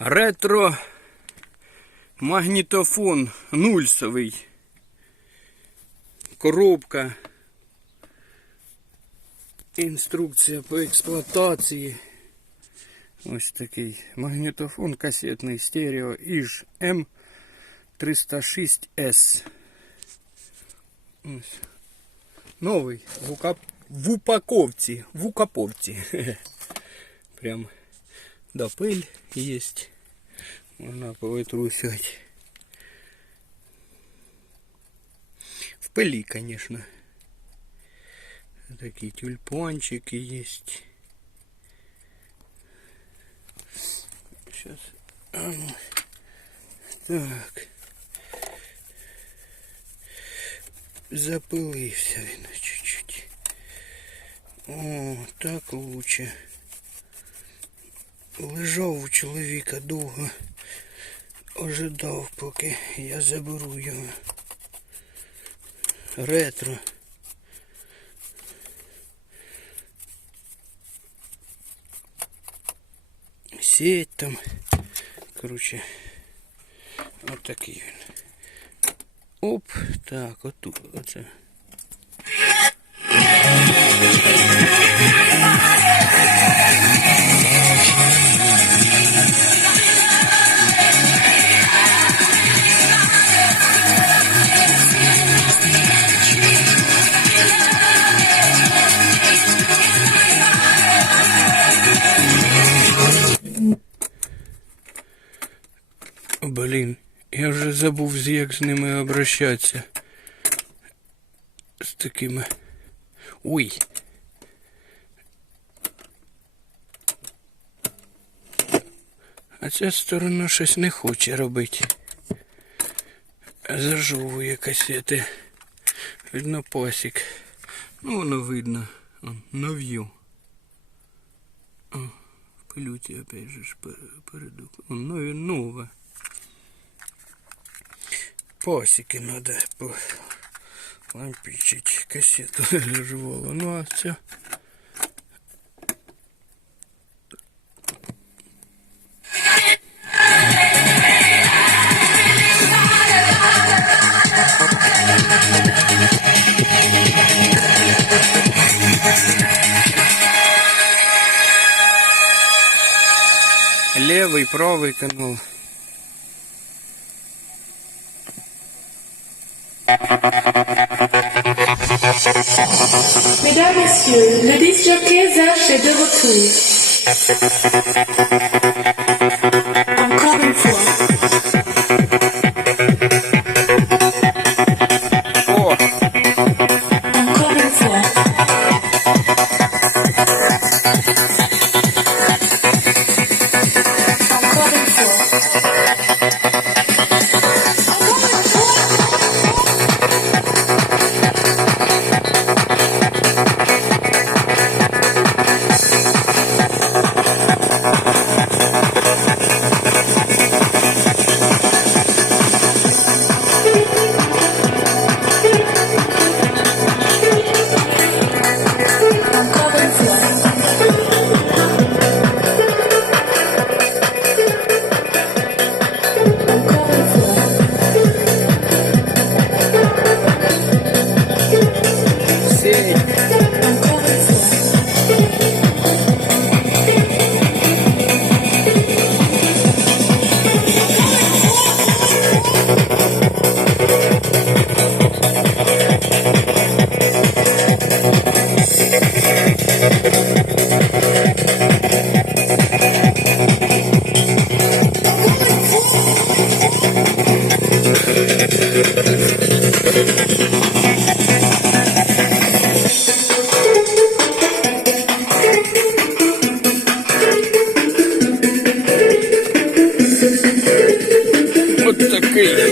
Ретро магнітофон нульсовий. Коробка. Інструкція по експлуатації. Ось такий магнітофон касетний стерео іж М306С. Ось. Новий в, укап... в упаковці. В упаковці. Прям да пыль есть. Можно повытрусивать. В пыли, конечно. Такие тюльпанчики есть. Сейчас. Так. Запылився він чуть-чуть. О, так лучше. Лежав у чоловіка довго. Ожидав, поки я заберу його. Ретро. Сеть там. Короче. От такий він. Оп, так, отут, оце. Блін, я вже забув, як з ними обращатися. З такими. Ой. А ця сторона щось не хоче робити. Зажовує касети. Видно пасік. Ну, воно видно. Нов'ю. Пилюці опять же ж пер- передок. Он, нові, нове. Пасіки надо по лампичить кассету жевала. Ну а все. Левый, правый канал. Mesdames, Messieurs, le disc jockey Zach est de retour. такий.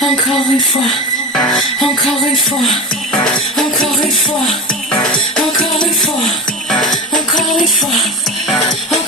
Encore une fois. Encore une fois. Encore une fois. Encore calling for, I'm calling for,